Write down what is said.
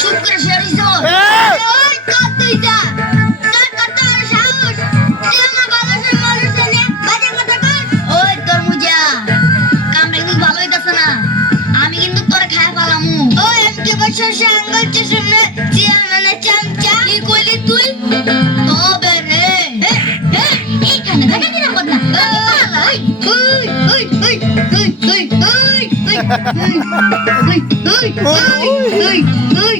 চুপ করে সরিছো ওই কত তুই যা তোর কত বড় সাহস তুই আমার ভালোবাসার মানুষের নিয়ে বাজে কথা কর ওই তোর মুজা কামটা কিন্তু ভালো হইতাছে না আমি কিন্তু তোরে খায়া পালামু ওই আমি কি বছর সে আঙ্গুল চুষুমে চেয়ারম্যানের চামচা কি কইলি তুই তবে রে এইখানে দেখা দিনা বদনা ওই ওই ওই ওই ওই ওই ওই ওই ওই ওই ওই